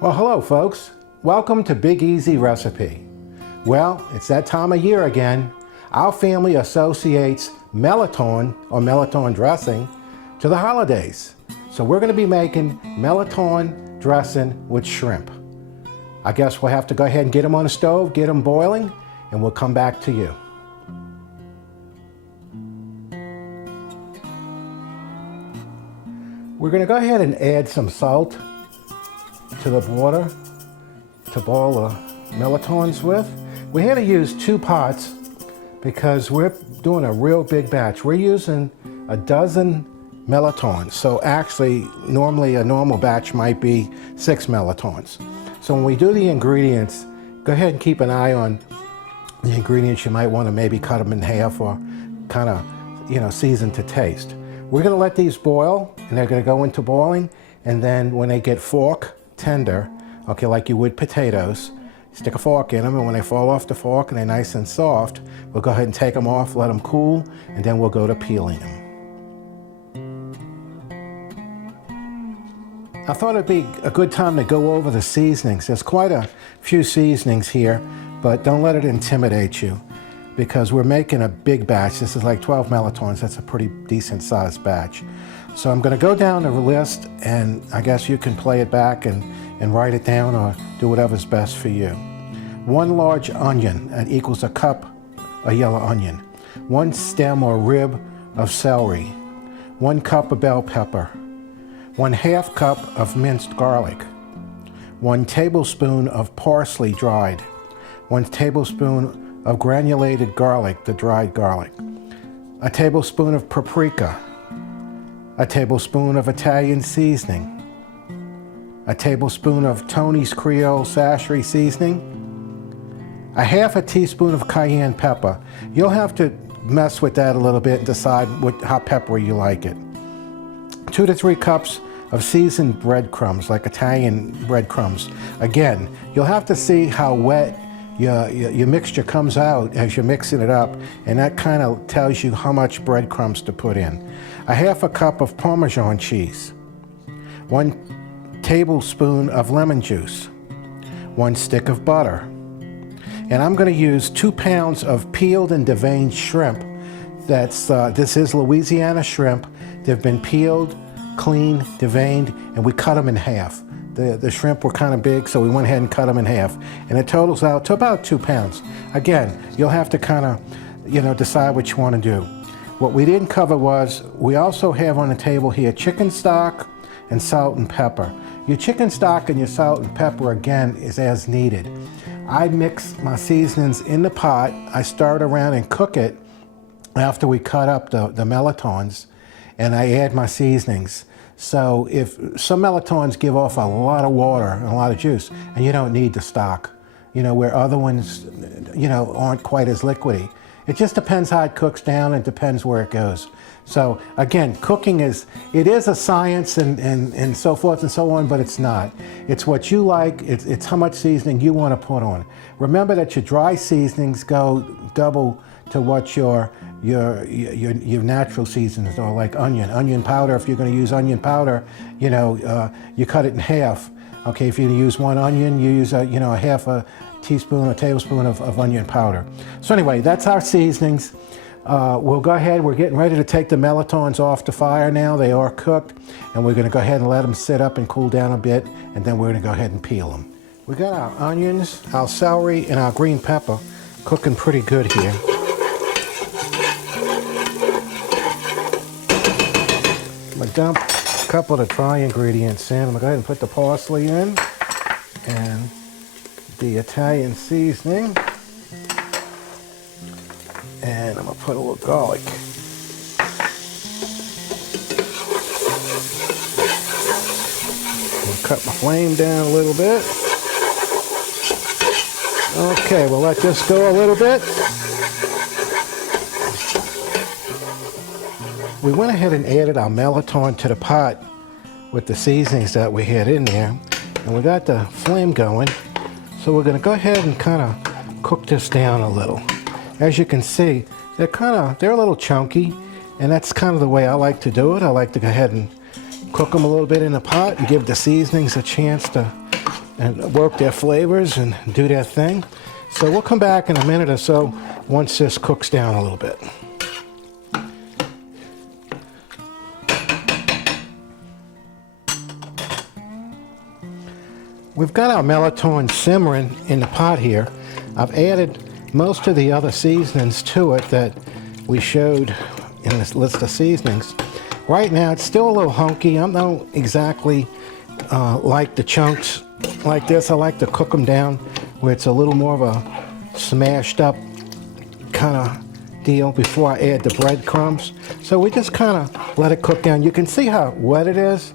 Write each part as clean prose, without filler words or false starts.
Well, hello folks. Welcome to Big Easy Recipe. Well, it's that time of year again. Our family associates Mirliton or Mirliton dressing to the holidays. So we're going to be making Mirliton dressing with shrimp. I guess we'll have to go ahead and get them on the stove, get them boiling, and we'll come back to you. We're going to go ahead and add some salt to the water to boil the Mirlitons with. We had to use 2 pots because we're doing a real big batch. We're using a dozen Mirlitons. So actually, normally a normal batch might be 6 Mirlitons. So when we do the ingredients, go ahead and keep an eye on the ingredients. You might want to maybe cut them in half or kind of, season to taste. We're going to let these boil, and they're going to go into boiling, and then when they get fork tender, okay, like you would potatoes, stick a fork in them, and when they fall off the fork and they're nice and soft, we'll go ahead and take them off, let them cool, and then we'll go to peeling them. I thought it'd be a good time to go over the seasonings. There's quite a few seasonings here, but don't let it intimidate you because we're making a big batch. This is like 12 Mirlitons. That's a pretty decent sized batch. So I'm going to go down the list, and I guess you can play it back and write it down or do whatever's best for you. 1 large onion, that equals a cup of yellow onion. 1 stem or rib of celery. 1 cup of bell pepper. 1/2 cup of minced garlic. 1 tablespoon of parsley dried. 1 tablespoon of granulated garlic, the dried garlic. A tablespoon of paprika. A tablespoon of Italian seasoning. A tablespoon of Tony's Creole sachet seasoning. A 1/2 teaspoon of cayenne pepper. You'll have to mess with that a little bit and decide how peppery you like it. 2 to 3 cups of seasoned breadcrumbs, like Italian breadcrumbs. Again, you'll have to see how wet your mixture comes out as you're mixing it up, and that kind of tells you how much breadcrumbs to put in. A 1/2 cup of Parmesan cheese. 1 tablespoon of lemon juice. 1 stick of butter. And I'm going to use 2 pounds of peeled and deveined shrimp. This is Louisiana shrimp. They've been peeled, cleaned, deveined, and we cut them in half. The shrimp were kind of big, so we went ahead and cut them in half. And it totals out to about 2 pounds. Again, you'll have to kind of, decide what you want to do. What we didn't cover was, we also have on the table here chicken stock and salt and pepper. Your chicken stock and your salt and pepper, again, is as needed. I mix my seasonings in the pot. I stir it around and cook it after we cut up the Mirlitons, and I add my seasonings. So if some Mirlitons give off a lot of water and a lot of juice, and you don't need the stock, where other ones, aren't quite as liquidy. It just depends how it cooks down, and depends where it goes. So again, cooking is a science and so forth and so on, but it's not. It's what you like, it's how much seasoning you want to put on. Remember that your dry seasonings go double to what your natural seasonings are, like onion powder. If you're going to use onion powder, you cut it in half. Okay, if you use 1 onion, you use a 1/2 teaspoon or tablespoon of onion powder. So anyway, that's our seasonings. We'll go ahead. We're getting ready to take the Mirlitons off the fire now. They are cooked, and we're going to go ahead and let them sit up and cool down a bit, and then we're going to go ahead and peel them. We got our onions, our celery, and our green pepper cooking pretty good here. I'm going to dump a couple of the dry ingredients in. I'm going to go ahead and put the parsley in and the Italian seasoning. And I'm going to put a little garlic. I'm going to cut my flame down a little bit. Okay, we'll let this go a little bit. We went ahead and added our Mirliton to the pot with the seasonings that we had in there. And we got the flame going. So we're going to go ahead and kind of cook this down a little. As you can see, they're a little chunky, and that's kind of the way I like to do it. I like to go ahead and cook them a little bit in the pot and give the seasonings a chance to and work their flavors and do their thing. So we'll come back in a minute or so once this cooks down a little bit. We've got our Mirliton simmering in the pot here. I've added most of the other seasonings to it that we showed in this list of seasonings. Right now it's still a little hunky. I don't exactly like the chunks like this. I like to cook them down where it's a little more of a smashed up kind of deal before I add the breadcrumbs. So we just kind of let it cook down. You can see how wet it is.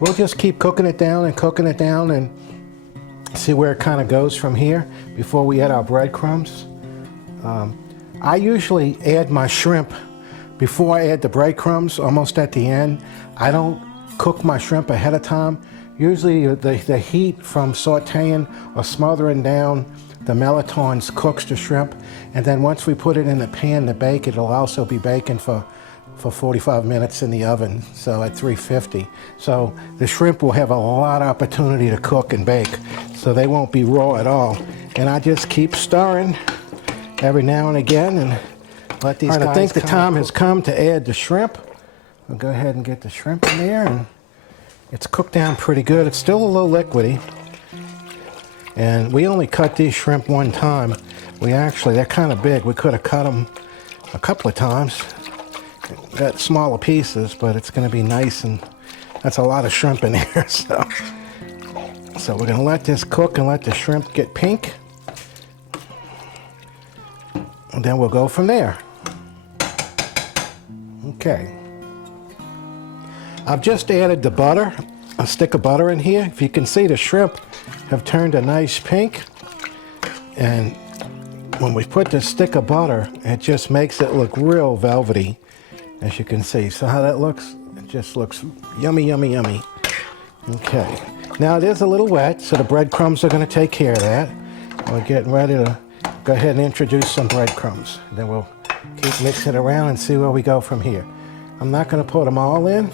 We'll just keep cooking it down and see where it kind of goes from here before we add our breadcrumbs. I usually add my shrimp before I add the breadcrumbs, almost at the end. I don't cook my shrimp ahead of time. Usually the heat from sauteing or smothering down the Mirlitons cooks the shrimp, and then once we put it in the pan to bake, it'll also be baking for 45 minutes in the oven, so at 350. So the shrimp will have a lot of opportunity to cook and bake, so they won't be raw at all. And I just keep stirring every now and again and let these guys. I think the time has come to add the shrimp. I'll go ahead and get the shrimp in there, and it's cooked down pretty good. It's still a little liquidy, and we only cut these shrimp one time. They're kind of big. We could have cut them a couple of times. Got smaller pieces, but it's going to be nice, and that's a lot of shrimp in there. So we're going to let this cook and let the shrimp get pink, and then we'll go from there. Okay. I've just added the butter, a stick of butter in here. If you can see, the shrimp have turned a nice pink, and when we put the stick of butter, it just makes it look real velvety, as you can see. So how that looks, it just looks yummy, yummy, yummy. Okay, now it is a little wet, so the breadcrumbs are going to take care of that. We're getting ready to go ahead and introduce some breadcrumbs. Then we'll keep mixing it around and see where we go from here. I'm not going to put them all in.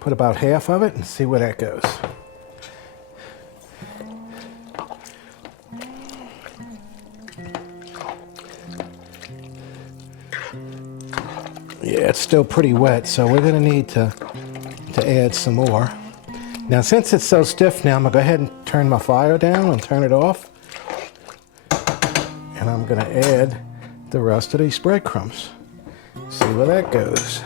Put about half of it and see where that goes. Yeah, it's still pretty wet, so we're going to need to add some more. Now, since it's so stiff now, I'm going to go ahead and turn my fire down and turn it off. And I'm going to add the rest of these breadcrumbs. See where that goes.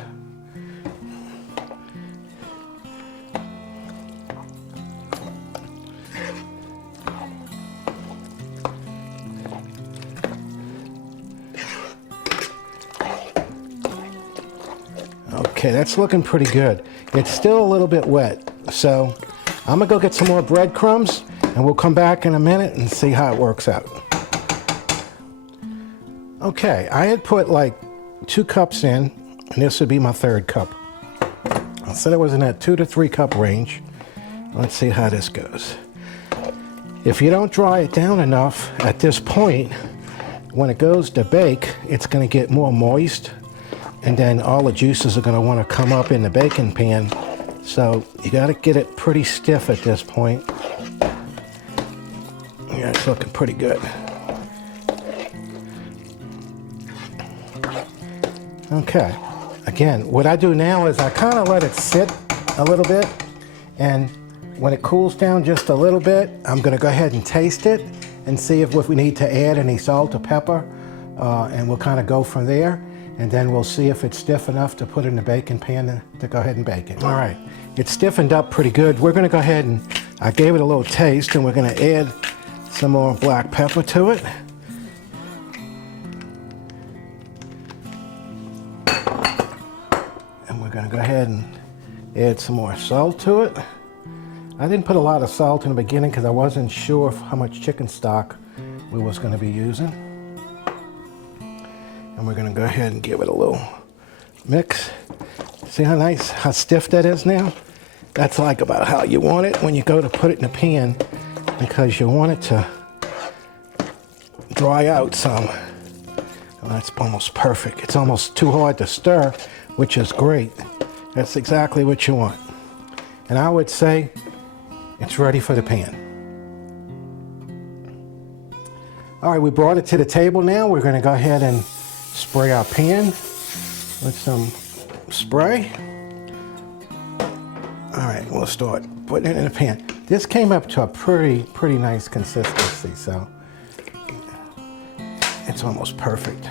Okay, that's looking pretty good. It's still a little bit wet, so I'm gonna go get some more breadcrumbs, and we'll come back in a minute and see how it works out. Okay, I had put like 2 cups in, and this would be my 3rd cup. I said it was in that 2 to 3 cup range. Let's see how this goes. If you don't dry it down enough at this point, when it goes to bake, it's gonna get more moist, and then all the juices are going to want to come up in the baking pan. So you got to get it pretty stiff at this point. Yeah, it's looking pretty good. Okay, again, what I do now is I kind of let it sit a little bit, and when it cools down just a little bit, I'm going to go ahead and taste it and see if we need to add any salt or pepper, and we'll kind of go from there. And then we'll see if it's stiff enough to put in the baking pan to go ahead and bake it. All right, it's stiffened up pretty good. We're gonna go ahead and, I gave it a little taste, and we're gonna add some more black pepper to it. And we're gonna go ahead and add some more salt to it. I didn't put a lot of salt in the beginning because I wasn't sure how much chicken stock we was gonna be using. And we're gonna go ahead and give it a little mix. See how nice, how stiff that is now? That's like about how you want it when you go to put it in the pan, because you want it to dry out some. Well, that's almost perfect. It's almost too hard to stir, which is great. That's exactly what you want. And I would say it's ready for the pan. All right, we brought it to the table now. We're going to go ahead and spray our pan with some spray. All right, we'll start putting it in the pan. This came up to a pretty nice consistency, so it's almost perfect.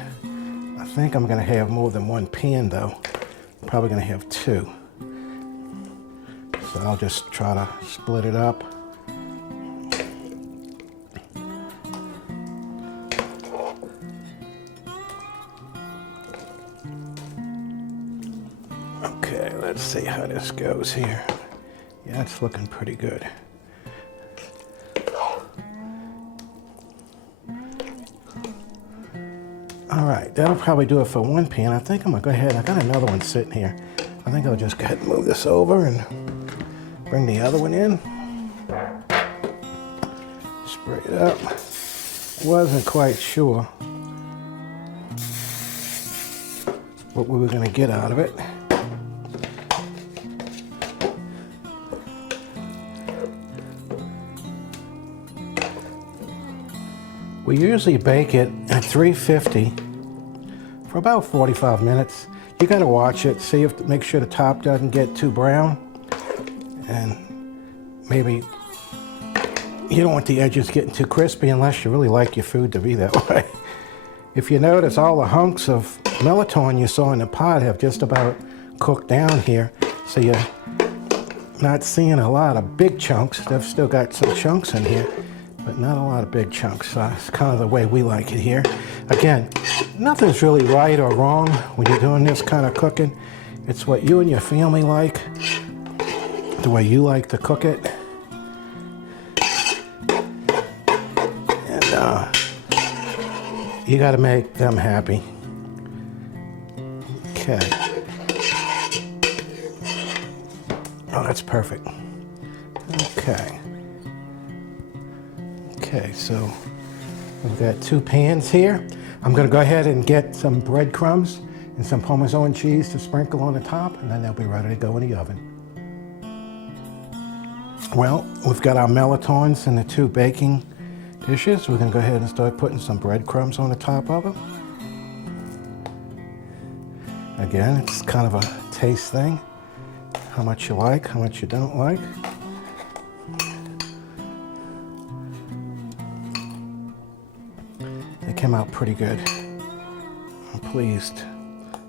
I think I'm going to have more than one pan though. I'm probably going to have two. So I'll just try to split it up. Okay, let's see how this goes here. Yeah, it's looking pretty good. All right, that'll probably do it for one pan. I think I'm gonna go ahead, I got another one sitting here. I think I'll just go ahead and move this over and bring the other one in. Spray it up. Wasn't quite sure what we were gonna get out of it. We usually bake it at 350 for about 45 minutes. You gotta watch it, see if, make sure the top doesn't get too brown. And maybe you don't want the edges getting too crispy unless you really like your food to be that way. If you notice, all the hunks of Mirliton you saw in the pot have just about cooked down here. So you're not seeing a lot of big chunks. They've still got some chunks in here, but not a lot of big chunks. So it's kind of the way we like it here. Again, nothing's really right or wrong when you're doing this kind of cooking. It's what you and your family like, the way you like to cook it. And you got to make them happy. Okay. Oh, that's perfect. Okay. Okay, so we've got two pans here. I'm going to go ahead and get some breadcrumbs and some Parmesan cheese to sprinkle on the top, and then they'll be ready to go in the oven. Well, we've got our Mirlitons in the two baking dishes. We're going to go ahead and start putting some breadcrumbs on the top of them. Again, it's kind of a taste thing. How much you like, how much you don't like. They came out pretty good. I'm pleased.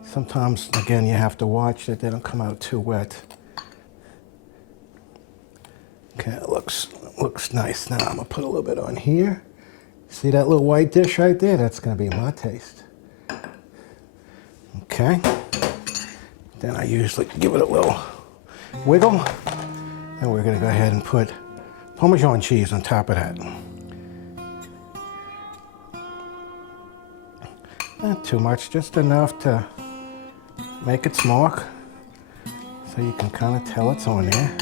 Sometimes, again, you have to watch that they don't come out too wet. Okay, it looks nice. Now I'm gonna put a little bit on here. See that little white dish right there? That's gonna be my taste. Okay. Then I usually give it a little wiggle. And we're gonna go ahead and put Parmesan cheese on top of that. Not too much, just enough to make its mark so you can kind of tell it's on there.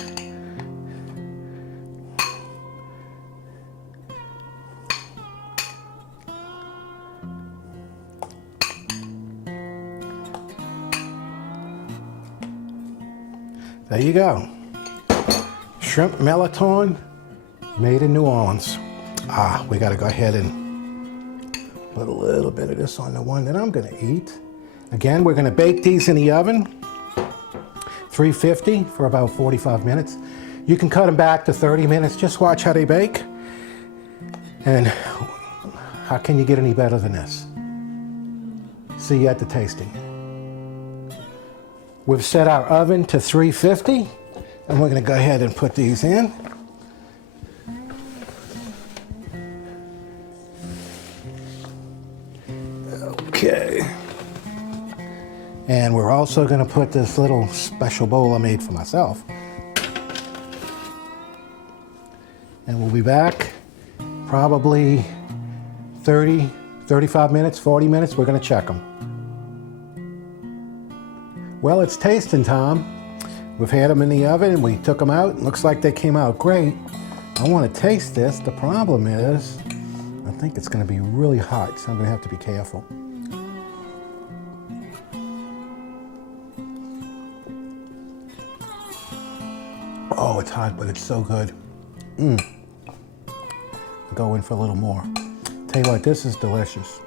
There you go. Shrimp Mirliton made in New Orleans. We gotta go ahead and put a little bit of this on the one that I'm gonna eat. Again, we're gonna bake these in the oven, 350 for about 45 minutes. You can cut them back to 30 minutes. Just watch how they bake. And how can you get any better than this? See you at the tasting. We've set our oven to 350, and we're gonna go ahead and put these in. Okay. And we're also gonna put this little special bowl I made for myself. And we'll be back probably 30, 35 minutes, 40 minutes. We're gonna check them. Well, it's tasting time. We've had them in the oven and we took them out. It looks like they came out great. I want to taste this. The problem is, I think it's going to be really hot, so I'm going to have to be careful. Oh, it's hot, but it's so good. Go in for a little more. Tell you what, this is delicious.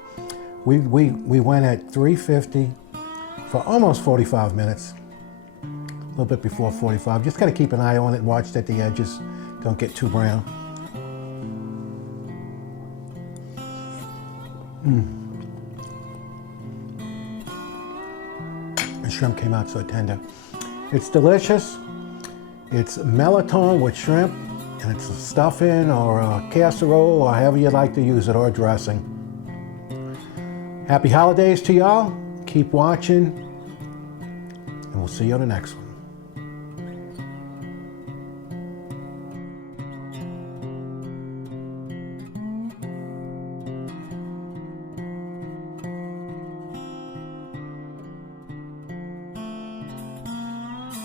We went at 350 for almost 45 minutes. A little bit before 45. Just gotta keep an eye on it, watch that the edges don't get too brown. The shrimp came out so tender. It's delicious. It's Mirliton with shrimp, and it's a stuffing or a casserole or however you like to use it, or a dressing. Happy holidays to y'all. Keep watching, and we'll see you on the next one.